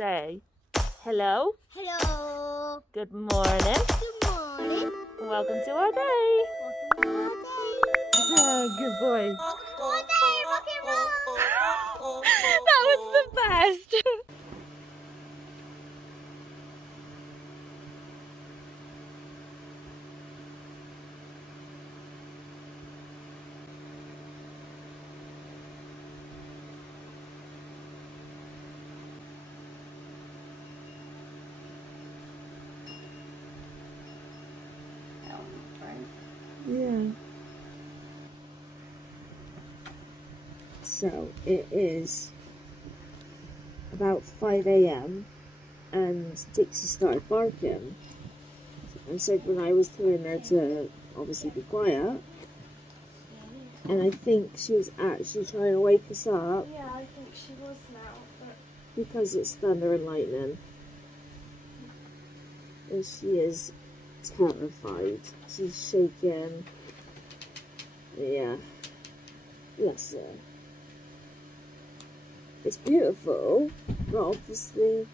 say hello. Hello. Good morning. Good morning. Welcome to our day. Welcome to our day. Oh, good boy. Welcome to our day, rock and roll. That was the best. Yeah. So it is about 5 AM and Dixie started barking and said when I was telling her to obviously be quiet, and I think she was actually trying to wake us up. Yeah, I think she was now. But... because it's thunder and lightning. And she is terrified. She's shaking. Yeah. Bless her. It's beautiful, but obviously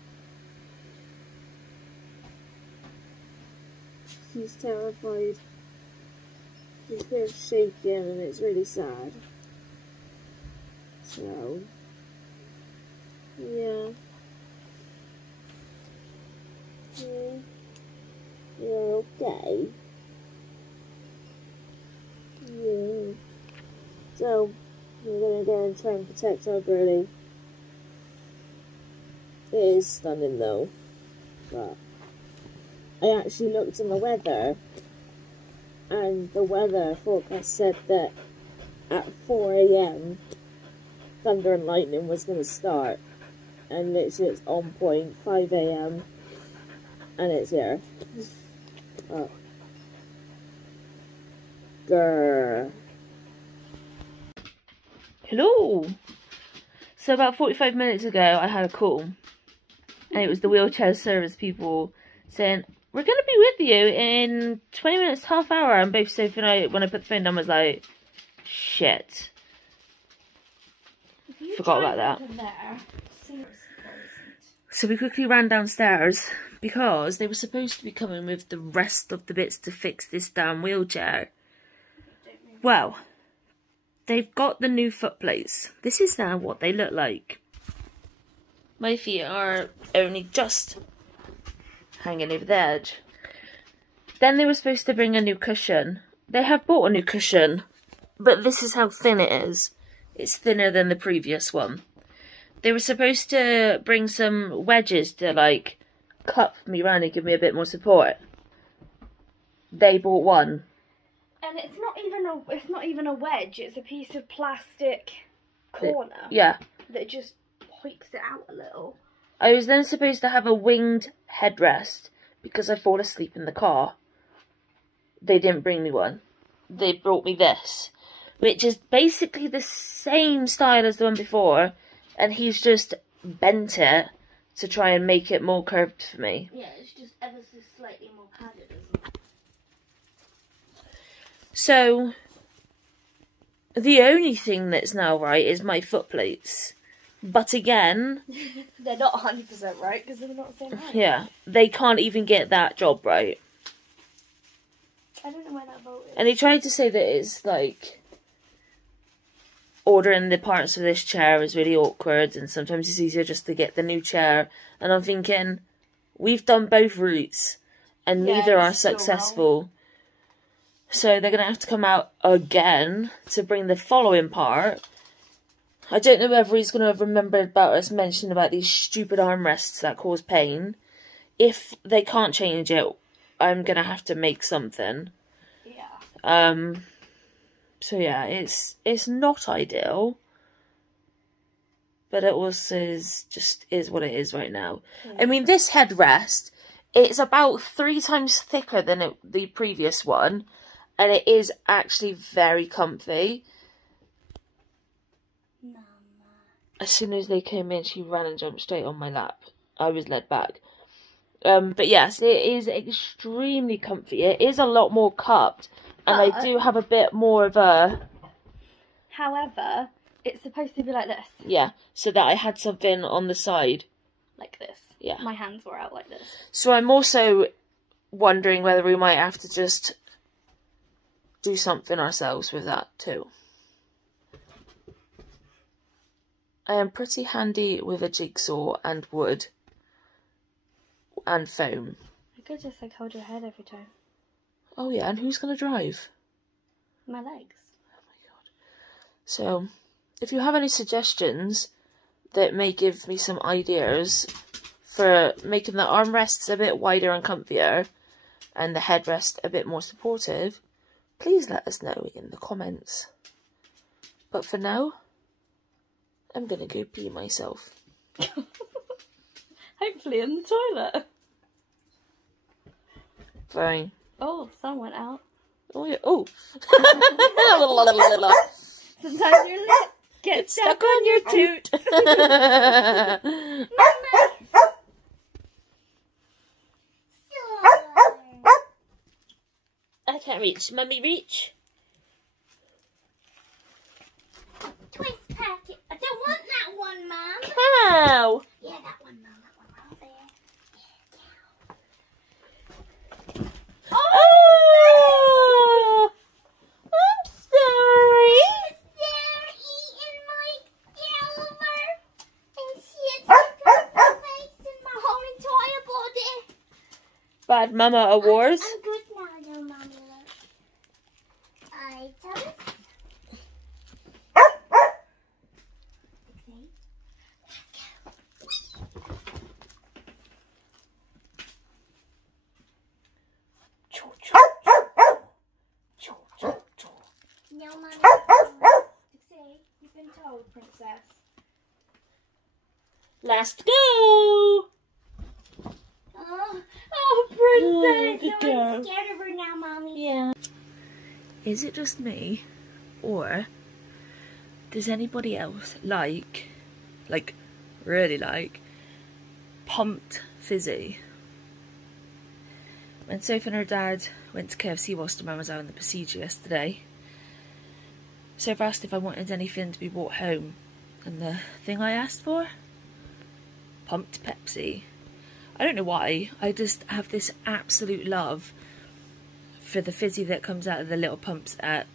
she's terrified. She's very shaking and it's really sad. So, yeah. You're okay. Yeah. So, we're gonna go and try and protect our girlie. It is stunning though. But I actually looked in the weather, and the weather forecast said that at 4 AM thunder and lightning was gonna start. And literally it's on point, 5 AM, and it's here. Oh. Grrr. Hello! So about 45 minutes ago I had a call, and it was the wheelchair service people saying, we're going to be with you in 20 minutes, half hour, and both Sophie and I, when I put the phone down, was like, shit. Forgot about that. So we quickly ran downstairs because they were supposed to be coming with the rest of the bits to fix this damn wheelchair. Well, they've got the new foot plates. This is now what they look like. My feet are only just hanging over the edge. Then they were supposed to bring a new cushion. They have bought a new cushion, but this is how thin it is. It's thinner than the previous one. They were supposed to bring some wedges to like cup me round and give me a bit more support. They bought one. And it's not even a wedge, it's a piece of plastic corner. Yeah. That just hikes it out a little. I was then supposed to have a winged headrest because I fall asleep in the car. They didn't bring me one. They brought me this, which is basically the same style as the one before, and he's just bent it to try and make it more curved for me. Yeah, it's just ever so slightly more padded, isn't it? So, the only thing that's now right is my foot plates. But again... they're not 100% right, because they're not the same height. Yeah, they can't even get that job right. I don't know where that boat is. And they tried to say that it's like... ordering the parts of this chair is really awkward, and sometimes it's easier just to get the new chair. And I'm thinking, we've done both routes, and neither are successful. So they're going to have to come out again to bring the following part. I don't know whether he's going to have remembered about us mentioning about these stupid armrests that cause pain. If they can't change it, I'm going to have to make something. Yeah. So yeah, it's not ideal, but it also is what it is right now. Yeah. I mean, this headrest, it's about 3 times thicker than the previous one, and it is actually very comfy. Mama. As soon as they came in, she ran and jumped straight on my lap. I was led back. But yes, it is extremely comfy. It is a lot more cupped. And I do have a bit more of a... However, it's supposed to be like this. Yeah, so that I had something on the side like this. Yeah. My hands were out like this. So I'm also wondering whether we might have to just do something ourselves with that too. I am pretty handy with a jigsaw and wood and foam. I could just like hold your head every time. Oh yeah, and who's going to drive? My legs. Oh my god. So, if you have any suggestions that may give me some ideas for making the armrests a bit wider and comfier and the headrest a bit more supportive, please let us know in the comments. But for now, I'm going to go pee myself. Hopefully in the toilet. Fine. Oh, sun went out. Oh yeah. Oh. Sometimes your lip gets stuck on your toot. I can't reach. Mummy, reach. Twist packet. I don't want that one, Mum. Cow. Yeah, that one, Mum. That one right there. Yeah, cow. Oh! I'm sorry. They're eating my silver and shit my face and my whole entire body. Bad Mama Awards. I'm good now, though, Mommy. I tell it. No, Mommy. See, you've been told, Princess. Let's go. Oh, Princess. good I'm girl. scared of her now, Mommy. Yeah. Is it just me, or does anybody else really like, pumped fizzy? When Sophie and her dad went to KFC whilst her mum was out on the procedure yesterday, Sophie asked if I wanted anything to be brought home, and the thing I asked for? Pumped Pepsi. I don't know why, I just have this absolute love for the fizzy that comes out of the little pumps at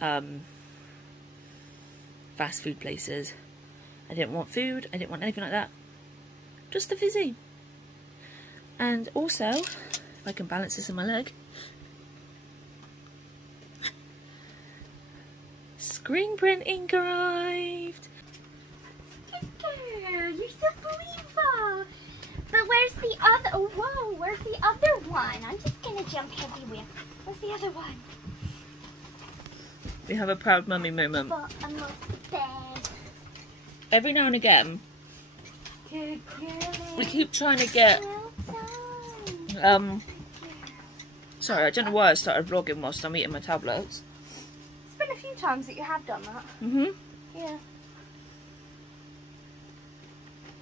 fast food places. I didn't want food, I didn't want anything like that. Just the fizzy. And also, if I can balance this in my leg, screen print ink arrived. Girl, you're so believer. But where's the other? Oh, whoa, where's the other one? I'm just gonna jump everywhere. Where's the other one? We have a proud mummy moment. But I'm not bad. Every now and again, Good girl. we keep trying to get sorry, I don't know why I started vlogging whilst I'm eating my tablets. It's been a few times that you have done that. Mhm. Yeah.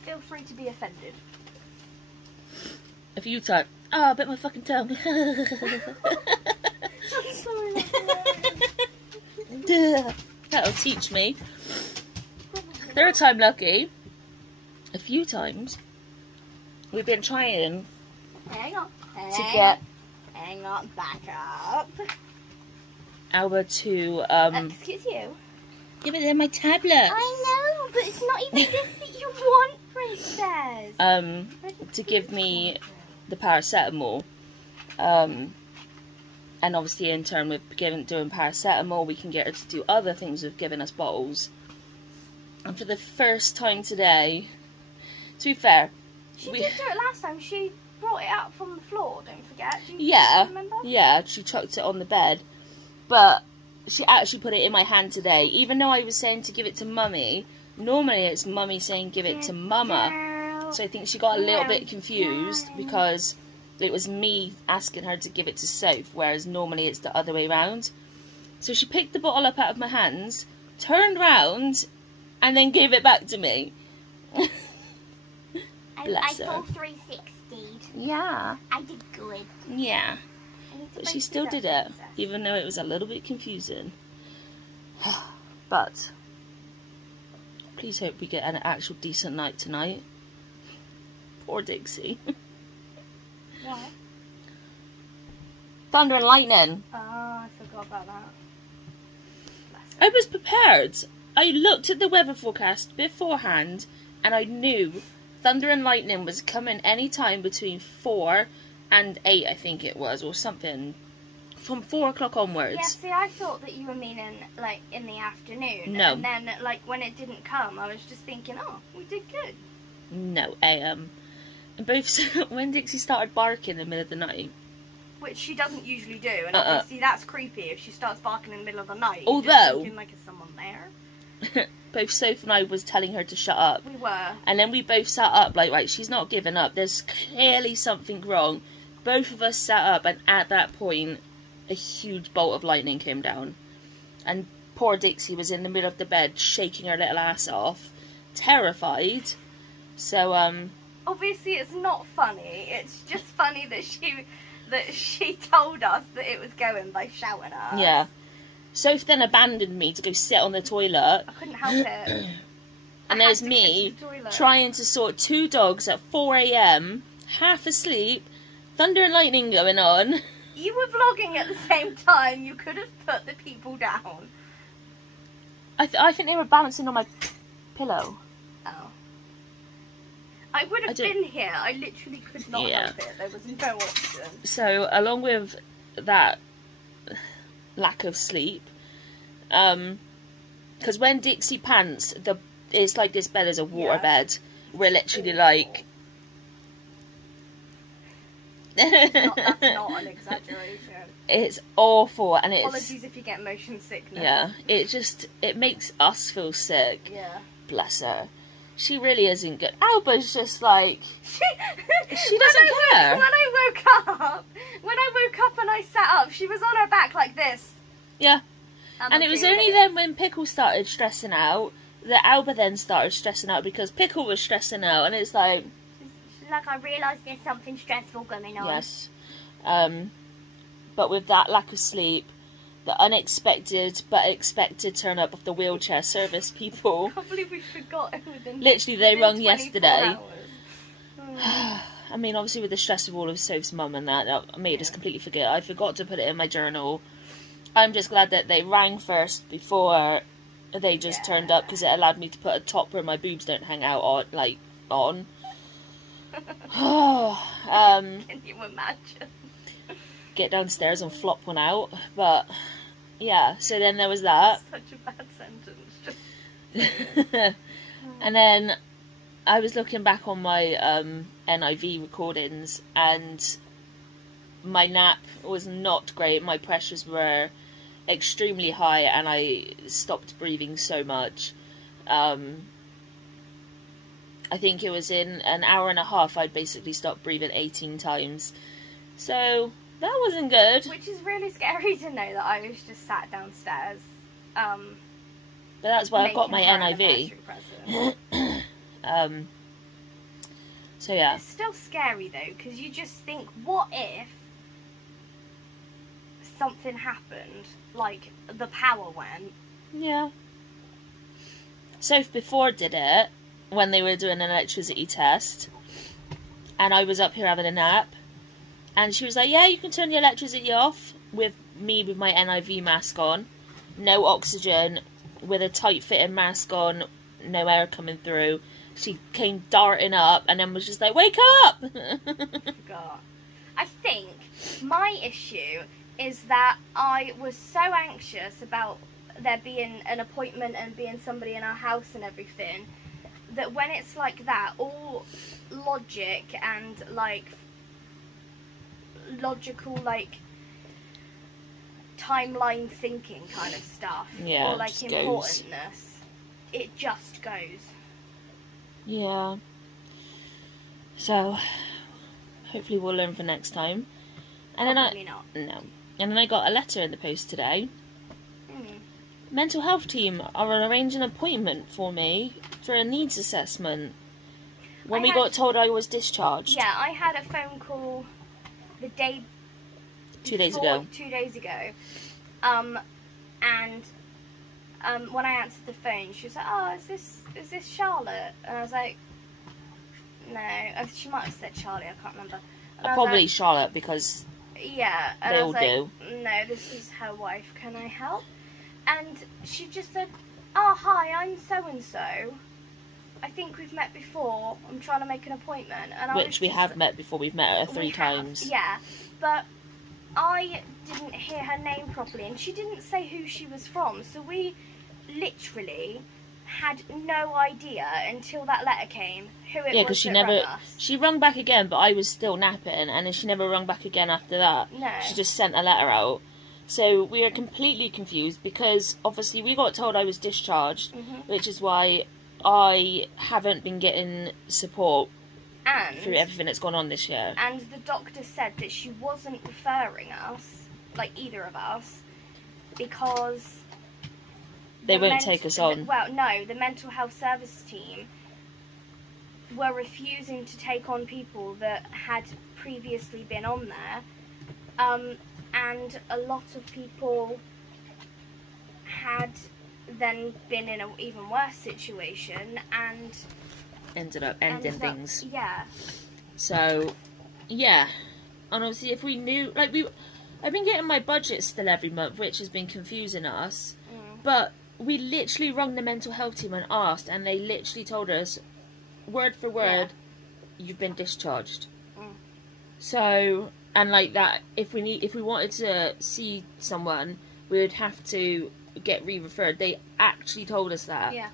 Feel free to be offended. A few times. Oh, I bit my fucking tongue. I'm sorry. That'll teach me. Third time lucky. A few times we've been trying Hang on. Hang on. Back up. Alba to Excuse you. give it in my tablet. I know, but it's not even this that you want, Princess. To give me the paracetamol. And obviously in turn with doing paracetamol, we can get her to do other things with giving us bottles. And for the first time today, to be fair, She did do it last time. She brought it up from the floor, don't forget. Do you yeah, remember? yeah, she chucked it on the bed. But she actually put it in my hand today. Even though I was saying to give it to Mummy, normally it's Mummy saying give it to Mama. Girl. So I think she got a little bit confused because it was me asking her to give it to Soph, whereas normally it's the other way around. So she picked the bottle up out of my hands, turned round, and then gave it back to me. Bless I her. full 360'd. Yeah. I did good. Yeah. I need to But break she still this did up, it, Princess. even though it was a little bit confusing. But please hope we get an actual decent night tonight. Poor Dixie. What? Thunder and lightning. Oh, I forgot about that. I was prepared. I looked at the weather forecast beforehand and I knew thunder and lightning was coming any time between 4 and 8, I think it was, or something. From 4 o'clock onwards. Yeah, see, I thought that you were meaning, like, in the afternoon. No. And then, like, when it didn't come, I was just thinking, oh, we did good. No, AM. And both when Dixie started barking in the middle of the night. Which she doesn't usually do, and obviously that's creepy if she starts barking in the middle of the night. Although... You're just thinking, like, is someone there? Both Sophie and I was telling her to shut up. We were. And then we both sat up, like, right, she's not giving up. There's clearly something wrong. Both of us sat up, and at that point, a huge bolt of lightning came down. And poor Dixie was in the middle of the bed, shaking her little ass off, terrified. So, Obviously, it's not funny. It's just funny that she told us that it was going by shouting at us. Yeah. Sophie then abandoned me to go sit on the toilet. I couldn't help it. And there's me trying to sort 2 dogs at 4 AM, half asleep, thunder and lightning going on. You were vlogging at the same time. You could have put the people down. I think they were balancing on my pillow. Oh. I would have been here. I literally could not help it. There was no option. So, along with that lack of sleep, because when Dixie pants, it's like this bed is a water bed. We're literally like... That's not an exaggeration. It's awful, and it's... Apologies if you get motion sickness. Yeah, it makes us feel sick. Yeah. Bless her. She really isn't good. Alba's just like... she doesn't care. When I woke up and I sat up, she was on her back like this. Yeah. And it was only then when Pickle started stressing out that Alba then started stressing out because Pickle was stressing out, and it's like... She's like, I realise there's something stressful going on. Yes. But with that lack of sleep, the unexpected but expected turn up of the wheelchair service people. I can't believe we forgot within literally, they rung yesterday. I I mean, obviously with the stress of all of Soph's mum and that made us completely forget. I forgot to put it in my journal. I'm just glad that they rang first before they just turned up, because it allowed me to put a top where my boobs don't hang out on. Can you imagine? Get downstairs and flop one out, but yeah, so then there was that. Such a bad sentence. And then I was looking back on my NIV recordings, and my nap was not great. My pressures were extremely high, and I stopped breathing so much. I think it was in an hour and a half I'd basically stopped breathing 18 times. So that wasn't good. Which is really scary to know that I was just sat downstairs. But that's why I've got my NIV. So yeah. It's still scary though, because you just think, what if something happened, like the power went? Yeah. Soph before did it, when they were doing an electricity test, and I was up here having a nap, and she was like, yeah, you can turn the electricity off, with me with my NIV mask on, no oxygen, with a tight fitting mask on, no air coming through. She came darting up and then was just like, wake up! God. I think my issue is that I was so anxious about there being an appointment and being somebody in our house and everything, that when it's like that, all logic and like logical like timeline thinking kind of stuff, yeah, or like importantness, it just goes. Yeah. So hopefully we'll learn for next time. And Probably not. No. And then I got a letter in the post today. Mental health team are arranging an appointment for me for a needs assessment when we got told I was discharged. Yeah, I had a phone call the day 2 days ago. 2 days ago. When I answered the phone, she was like, oh, is this Charlotte? And I was like, No, she might have said Charlie, I can't remember. And Probably like, Charlotte, because yeah, and they I all was like, do. no, this is her wife, can I help? And she just said, oh, hi, I'm so-and-so. I think we've met before. I'm trying to make an appointment. And Which we have met before. We've met her 3 times. Yeah, but I didn't hear her name properly, and she didn't say who she was from. So we literally had no idea until that letter came who it was. Yeah, because she rung back again, but I was still napping, and then she never rung back again after that. No. She just sent a letter out. So we are completely confused, because obviously we got told I was discharged, which is why I haven't been getting support through everything that's gone on this year. And the doctor said that she wasn't referring us, like either of us, because they won't take us on. Well, no, the mental health service team were refusing to take on people that had previously been on there, and a lot of people had then been in an even worse situation and ended up ending things. Yeah. So, yeah. And obviously if we knew, like, I've been getting my budget still every month, which has been confusing us. But we literally rung the mental health team and asked, and they literally told us, word for word, you've been discharged. So, and like that, if we wanted to see someone, we would have to get re-referred. They actually told us that. Yeah.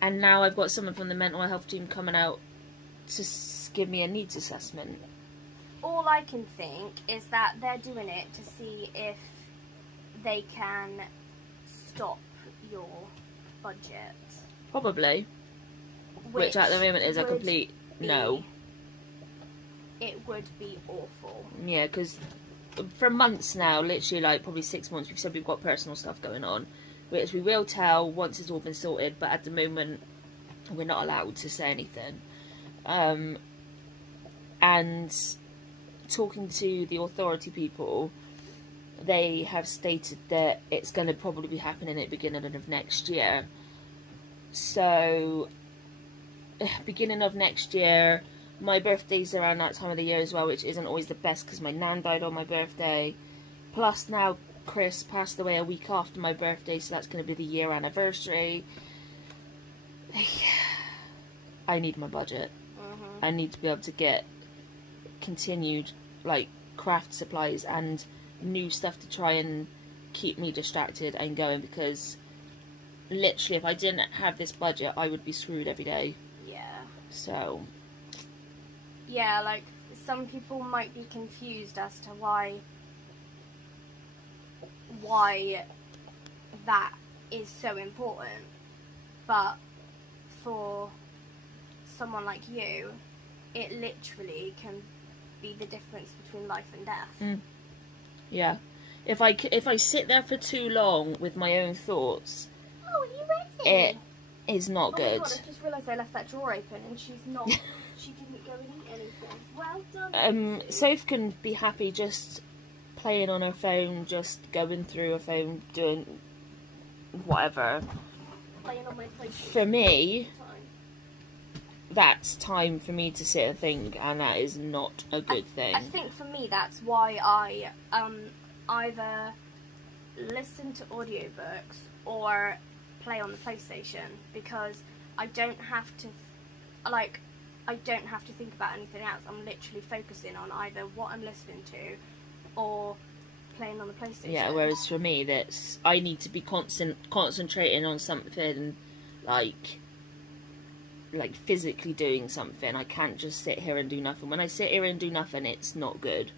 And now I've got someone from the mental health team coming out to give me a needs assessment. All I can think is that they're doing it to see if they can stop your budget. Probably. Which at the moment is a complete no. It would be awful. Yeah, because for months now, literally like probably 6 months, we've said we've got personal stuff going on, which we will tell once it's all been sorted, but at the moment we're not allowed to say anything. And talking to the authority people, they have stated that it's going to probably be happening at the beginning of next year. So, beginning of next year, my birthday's around that time of the year as well, which isn't always the best because my nan died on my birthday. Plus now Chris passed away a week after my birthday, so that's going to be the year anniversary. I need my budget. I need to be able to get continued, like, craft supplies and new stuff to try and keep me distracted and going, because literally if I didn't have this budget I would be screwed every day. Yeah. So yeah, like some people might be confused as to why that is so important, but for someone like you, it literally can be the difference between life and death. Yeah. If I sit there for too long with my own thoughts, oh, are you ready? It is not good. Oh my God, I just realised I left that drawer open and she's not. She didn't go and eat anything. Well done. Soph can be happy just playing on her phone, just going through her phone, doing whatever. Playing on my PlayStation. For me, that's time for me to sit and think, and that is not a good thing. I think for me that's why I either listen to audiobooks or play on the PlayStation, because I don't have to think about anything else. I'm literally focusing on either what I'm listening to or playing on the PlayStation. Yeah, whereas for me, I need to be concentrating on something, like physically doing something. I can't just sit here and do nothing. When I sit here and do nothing, it's not good.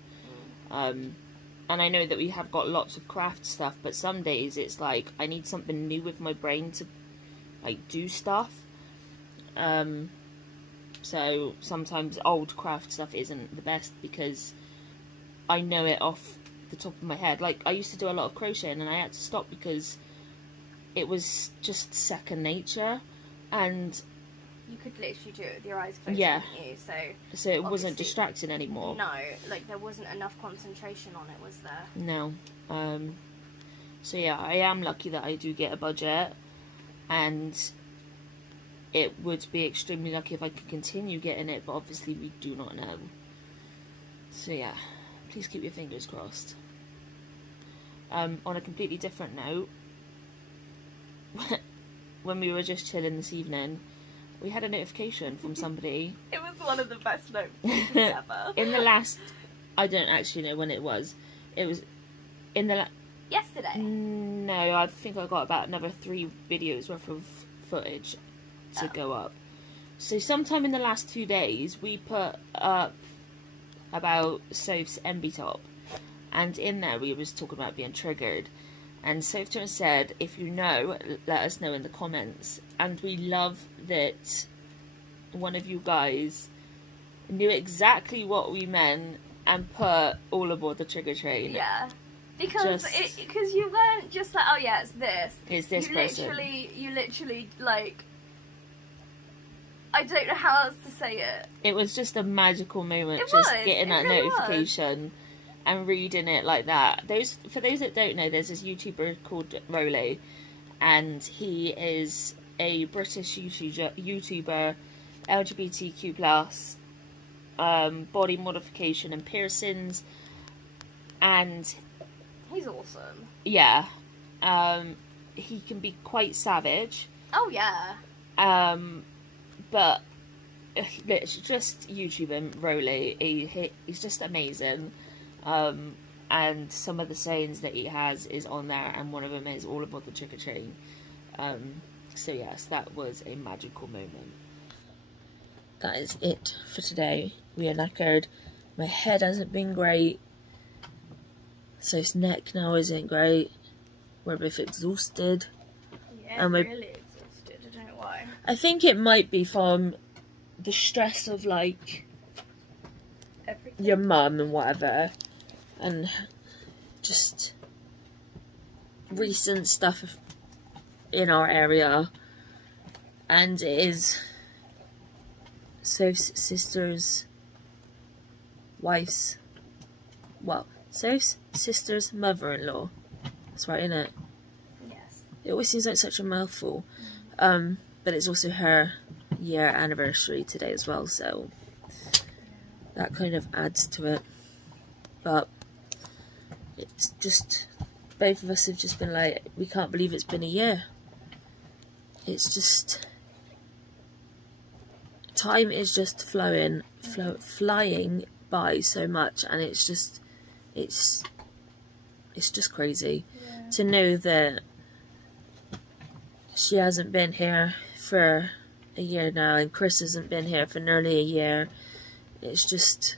And I know that we have got lots of craft stuff, but some days it's like I need something new with my brain to like do stuff. So sometimes old craft stuff isn't the best because I know it off the top of my head. Like I used to do a lot of crocheting and I had to stop because it was just second nature, and you could literally do it with your eyes closed, yeah. couldn't you? So it wasn't distracting anymore. No, like there wasn't enough concentration on it, was there? No. So yeah, I am lucky that I do get a budget, and it would be extremely lucky if I could continue getting it, but obviously we do not know. So yeah, please keep your fingers crossed. On a completely different note, when we were just chilling this evening, we had a notification from somebody. It was one of the best notifications ever. In the last, I don't actually know when it was. It was in the yesterday. No, I think I got about another 3 videos worth of footage to go up. So sometime in the last 2 days, we put up about Soph's MB top, and in there we was talking about being triggered. And Sophie said, if you know, let us know in the comments. And we love that one of you guys knew exactly what we meant and put all aboard the trigger train. Yeah. Because you weren't just like, oh yeah, it's this. It's this person. You literally, like, I don't know how else to say it. It was just a magical moment, getting that really notification. And reading it like that. For those that don't know, there's this YouTuber called Referal, and he is a British YouTuber, LGBTQ+, body modification and piercings, and he's awesome. Yeah, he can be quite savage. Oh yeah. But it's just YouTubing Referal. He's just amazing. And some of the sayings that he has is on there, and one of them is all about the trigger train. So yes, that was a magical moment. That is it for today. We are knackered. My head hasn't been great. So's neck now isn't great. We're both exhausted. Yeah, and we're really exhausted. I don't know why. I think it might be from the stress of, like, everything. Your mum and whatever. And just recent stuff in our area. And it is Soph's sister's wife's, well, Soph's sister's mother-in-law. That's right, isn't it? Yes. It always seems like such a mouthful. But it's also her year anniversary today as well, so that kind of adds to it. But it's just, both of us have just been like, we can't believe it's been a year. It's just, time is just flying by so much, and it's just crazy. Yeah. To know that she hasn't been here for a year now, and Chris hasn't been here for nearly a year. It's just,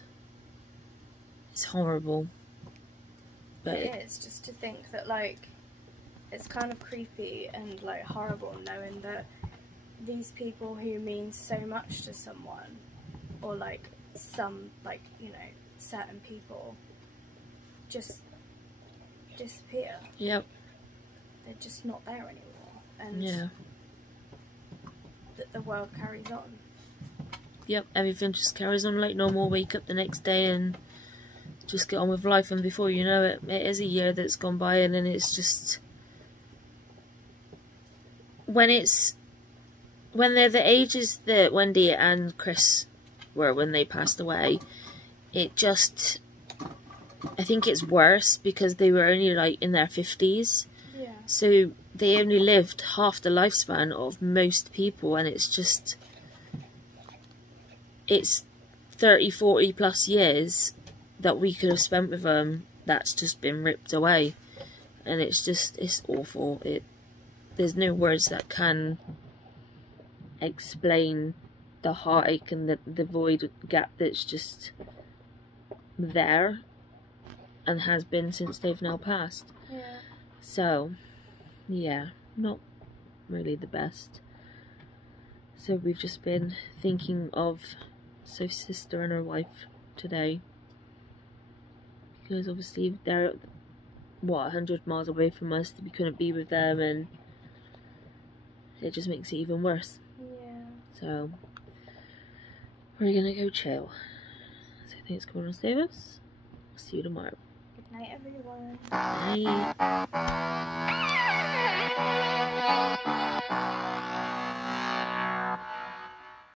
it's horrible. But it is, just to think that, like, it's kind of creepy and, like, horrible knowing that these people who mean so much to someone, or, like, some, like, you know, certain people, just disappear. Yep. They're just not there anymore. And yeah. That the world carries on. Yep, everything just carries on like normal. Wake up the next day and just get on with life, and before you know it, it is a year that's gone by, and then it's just, when they're the ages that Wendy and Chris were when they passed away, it just, I think it's worse because they were only like in their 50s. Yeah. So they only lived half the lifespan of most people, and it's just, it's 30, 40 plus years that we could have spent with them that's just been ripped away. And it's just, it's awful. There's no words that can explain the heartache and the void gap that's just there and has been since they've now passed. Yeah. So, yeah, not really the best. So we've just been thinking of Soph's sister and her wife today, because obviously they're, what, 100 miles away from us, we couldn't be with them, and it just makes it even worse. Yeah. So we're gonna go chill. So thanks for coming on, stay with us. I'll see you tomorrow. Good night, everyone. Bye.